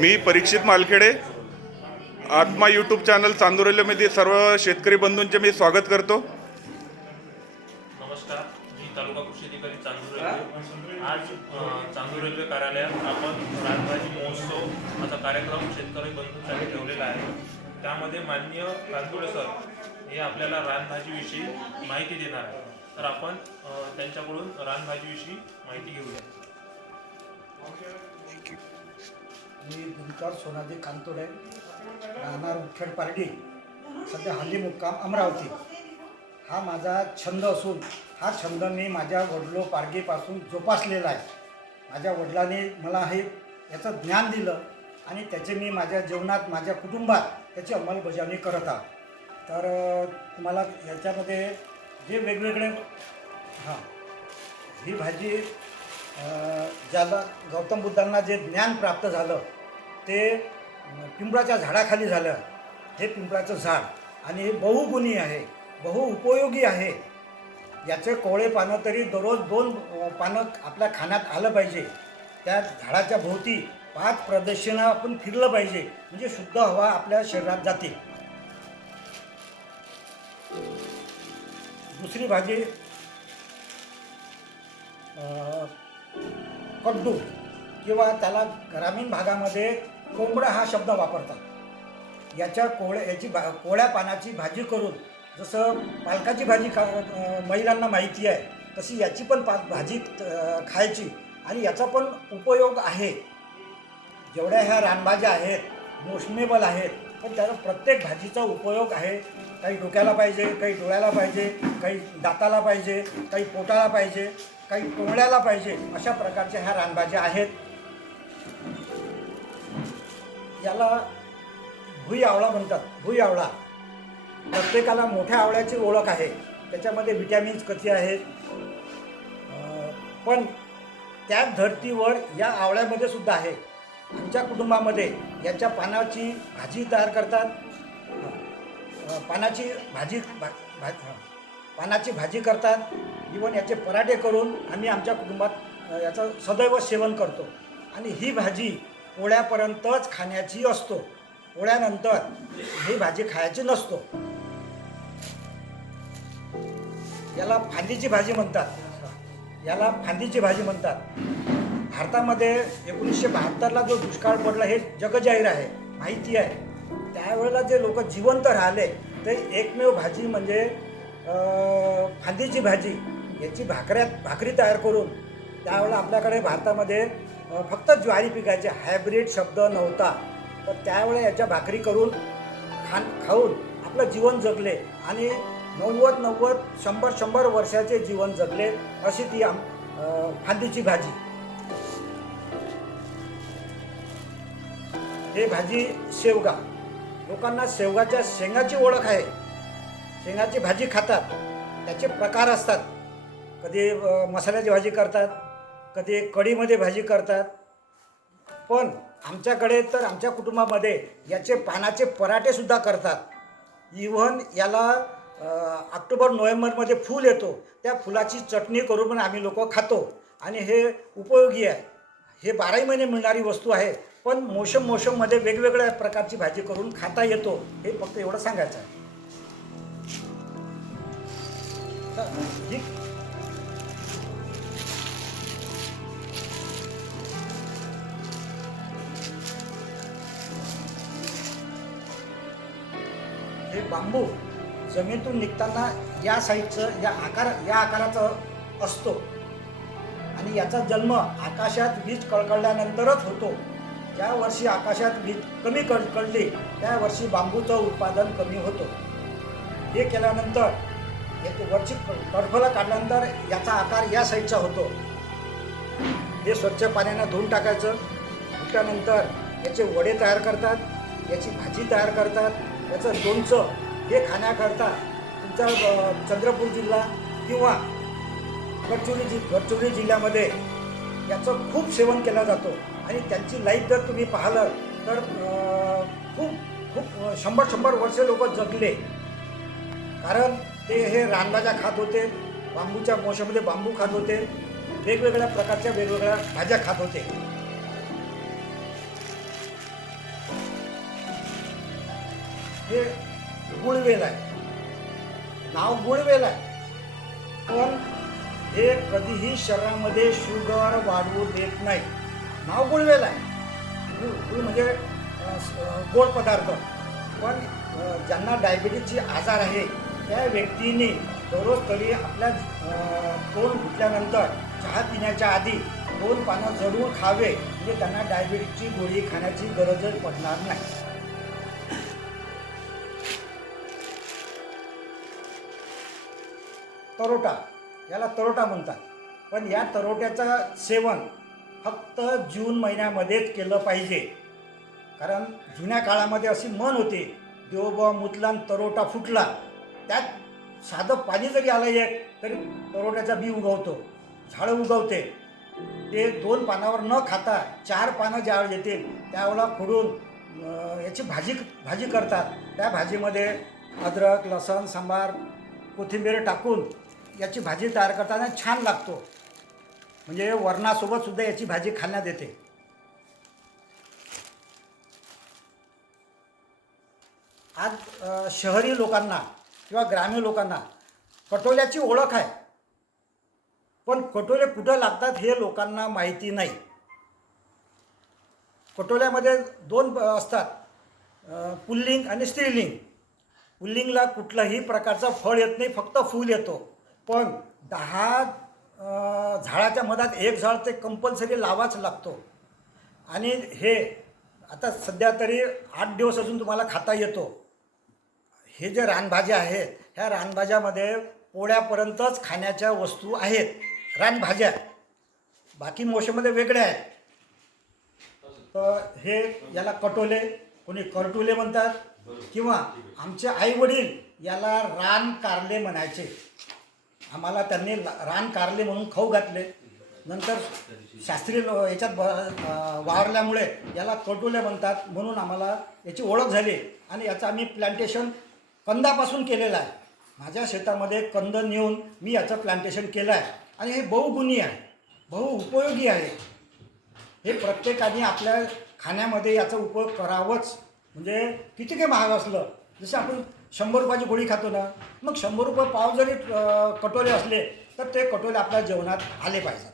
मी परीक्षित मालखेडे. आत्मा YouTube channel चांदुरलीमध्ये सर्व शेतकरी बंधूंचे मी स्वागत करतो. नमस्कार. मी तालुका कृषी अधिकारी चांदूर आज चांदूर रेल्वे कार्यालयात आपण रानभाजी महोत्सव असा कार्यक्रम शेतकरी बंधूंसाठी ठेवलेला आहे. त्यामध्ये माननीय कांदुळे सर हे आपल्याला रानभाजीविषयी माहिती देणार आहे तर आपण त्यांच्याकडून रानभाजीविषयी माहिती घेऊया. मी दिनकर सोनाजी कांतोडे राहणार उखेड पारडी सध्या हल्ली मुक्काम अमरावती. हा माझा छंद असून हा छंद मी माझ्या वडलो पारगीपासून जोपासलेला आहे. माझ्या वडिलांनी मला हे याचं ज्ञान दिलं आणि त्याचे मी माझ्या जीवनात माझ्या कुटुंबात त्याची अंमलबजावणी करत आहोत तर तुम्हाला याच्यामध्ये जे वेगवेगळे हां ही भाजी ज्याला गौतम बुद्धांना जे ज्ञान प्राप्त झालं ते पिंपळाच्या झाडाखाली झालं. हे पिंपळाचं झाड आणि हे बहुगुणी आहे बहुउपयोगी आहे. याचे कोवळे पानं तरी दररोज दोन पानं आपल्या खाण्यात आलं पाहिजे. त्या झाडाच्या भोवती पाच प्रदक्षिणा आपण फिरलं पाहिजे. म्हणजे शुद्ध हवा आपल्या शरीरात जाते. दुसरी भाजी कड्डू किंवा त्याला ग्रामीण भागामध्ये कोंबडा हा शब्द वापरतात. याच्या कोळ्या याची भा कोळ्या पानाची भाजी करून जसं पालकाची भाजी खा महिलांना माहिती आहे तशी याची पण पा भाजी खायची आणि याचा पण उपयोग आहे. जेवढ्या ह्या रानभाज्या आहेत मोशनेबल आहेत पण त्याचा प्रत्येक भाजीचा उपयोग आहे. काही डोक्याला पाहिजे काही डोळ्याला पाहिजे काही दाताला पाहिजे काही पोटाला पाहिजे काही टोंगळ्याला पाहिजे अशा प्रकारच्या ह्या रानभाज्या आहेत. याला भुई आवळा म्हणतात. भुई आवळा प्रत्येकाला मोठ्या आवळ्याची ओळख आहे. त्याच्यामध्ये विटॅमिन्स कधी आहेत? पण त्याच धर्तीवर या आवळ्यामध्ये सुद्धा आहे. आमच्या कुटुंबामध्ये याच्या पानाची भाजी तयार करतात. पानाची भाजी भा भा पानाची भाजी करतात. इवन याचे पराठे करून आम्ही आमच्या कुटुंबात याचं सदैव सेवन करतो. आणि ही भाजी पोळ्यापर्यंतच खाण्याची असतो. पोळ्यानंतर ही भाजी खायची नसतो. याला फांदीची भाजी म्हणतात. याला फांदीची भाजी म्हणतात. भारतामध्ये एकोणीसशे बहात्तरला जो दुष्काळ पडला हे जगजाहीर आहे. माहिती आहे. त्यावेळेला जे लोक जिवंत राहिले ते एकमेव भाजी म्हणजे फांदीची भाजी. याची भाकऱ्यात भाकरी तयार करून त्यावेळेला आपल्याकडे भारतामध्ये फक्त ज्वारी पिकाचे हायब्रिड शब्द नव्हता. तर त्यावेळेला याच्या भाकरी करून खान खाऊन आपलं जीवन जगले आणि नव्वद नव्वद शंभर शंभर वर्षाचे जीवन जगले अशी ती आम फांदीची भाजी. हे भाजी शेवगा. लोकांना शेवगाच्या शेंगाची ओळख आहे. शेंगाची भाजी खातात. त्याचे प्रकार असतात. कधी मसाल्याची भाजी करतात. कधी कढीमध्ये भाजी करतात. पण आमच्याकडे तर आमच्या कुटुंबामध्ये याचे पानाचे पराठेसुद्धा करतात. इव्हन याला ऑक्टोबर नोव्हेंबरमध्ये फूल येतो. त्या फुलाची चटणी करून पण आम्ही लोक खातो. आणि हे उपयोगी आहे. हे बाराही महिने मिळणारी वस्तू आहे. पण मोसम मोशममध्ये वेगवेगळ्या प्रकारची भाजी करून खाता येतो हे फक्त एवढं सांगायचं आहे. तर हे बांबू जमिनीतून निघताना या साईजचं या आकार या आकाराचं असतो. आणि याचा जन्म आकाशात वीज कळकळल्यानंतरच होतो. ज्या वर्षी आकाशात वीज कमी कड कळली त्या वर्षी बांबूचं उत्पादन कमी होतं. हे केल्यानंतर एक वरची टरफलं काढल्यानंतर याचा आकार या साईडचा होतो. हे स्वच्छ पाण्यानं धुवून टाकायचं. धुतल्यानंतर याचे वडे तयार करतात याची भाजी तयार करतात याचं लोणचं हे खाण्याकरता तुमचा चंद्रपूर जिल्हा किंवा गडचिरोली जि गडचिरोली जिल्ह्यामध्ये याचं खूप सेवन केला जातो. आणि त्यांची लाईफ जर तुम्ही पाहिलं तर खूप खूप शंभर शंभर वर्षे लोक जगले. कारण ते हे रानभाज्या खात होते बांबूच्या मोशामध्ये बांबू खात होते वेगवेगळ्या प्रकारच्या वेगवेगळ्या भाज्या खात होते. हे गुळवेल आहे. नाव गुळवेल आहे. पण हे कधीही शरीरामध्ये शुगर वाढवू देत नाही. नाव गुळवेल आहे. गुळ म्हणजे गोड पदार्थ. पण ज्यांना डायबिटीजची आजार आहे त्या व्यक्तीने दररोज तरी आपल्या तोंड धुतल्यानंतर चहा पिण्याच्या आधी दोन पानं जरूर खावे म्हणजे त्यांना डायबिटीजची गोळी खाण्याची गरजच पडणार नाही. तरोटा याला तरोटा म्हणतात. पण या तरोट्याचं सेवन फक्त जून महिन्यामध्येच केलं पाहिजे. कारण जुन्या काळामध्ये अशी मन होते देवबा मुतला तरोटा फुटला. त्यात साधं पाणी जरी आलं एक तरी तरोट्याचा बी उगवतो झाडं उगवते. ते दोन पानावर न खाता चार पानं ज्यावेळेस येतील त्यावेळेला खोडून याची भाजी भाजी करतात. त्या भाजीमध्ये अद्रक लसण सांबार कोथिंबीर टाकून याची भाजी तयार करताना छान लागतो. म्हणजे वरणासोबत सुद्धा याची भाजी खाण्यात येते. आज शहरी लोकांना किंवा ग्रामीण लोकांना कटोल्याची ओळख आहे. पण कटोले कुठं लागतात हे लोकांना माहिती नाही. कटोल्यामध्ये दोन ब- असतात. पुल्लिंग आणि स्त्रीलिंग. पुल्लिंगला कुठलाही प्रकारचं फळ येत नाही फक्त फूल येतो. पण दहा झाडाच्या मधात एक झाड ते कंपल्सरी लावाच लागतो. आणि हे आता सध्या तरी आठ दिवस अजून तुम्हाला खाता येतो. हे जे रानभाज्या आहेत ह्या रानभाज्यामध्ये पोळ्यापर्यंतच खाण्याच्या वस्तू आहेत. रानभाज्या. बाकी मोशेमध्ये वेगळ्या आहेत. तर हे याला कटोले कोणी करटुले म्हणतात. किंवा आमचे आईवडील याला रान कारले म्हणायचे. आम्हाला त्यांनी रान कारले म्हणून खाऊ घातले. नंतर शास्त्रीय याच्यात ब वावरल्यामुळे याला कटोले म्हणतात म्हणून आम्हाला याची ओळख झाली. आणि याचं आम्ही प्लांटेशन कंदापासून केलेलं आहे. माझ्या शेतामध्ये कंद नेऊन मी याचं प्लांटेशन केलं आहे. आणि हे बहुगुणी आहे. बहु उपयोगी आहे. हे प्रत्येकाने आपल्या खाण्यामध्ये याचा उपयोग करावंच. म्हणजे किती काही महाग असलं. जसं आपण शंभर रुपयाची गोळी खातो ना मग शंभर रुपये पाव जरी कटोले कटोरे असले तर ते कटोरे आपल्या जेवणात आले पाहिजे.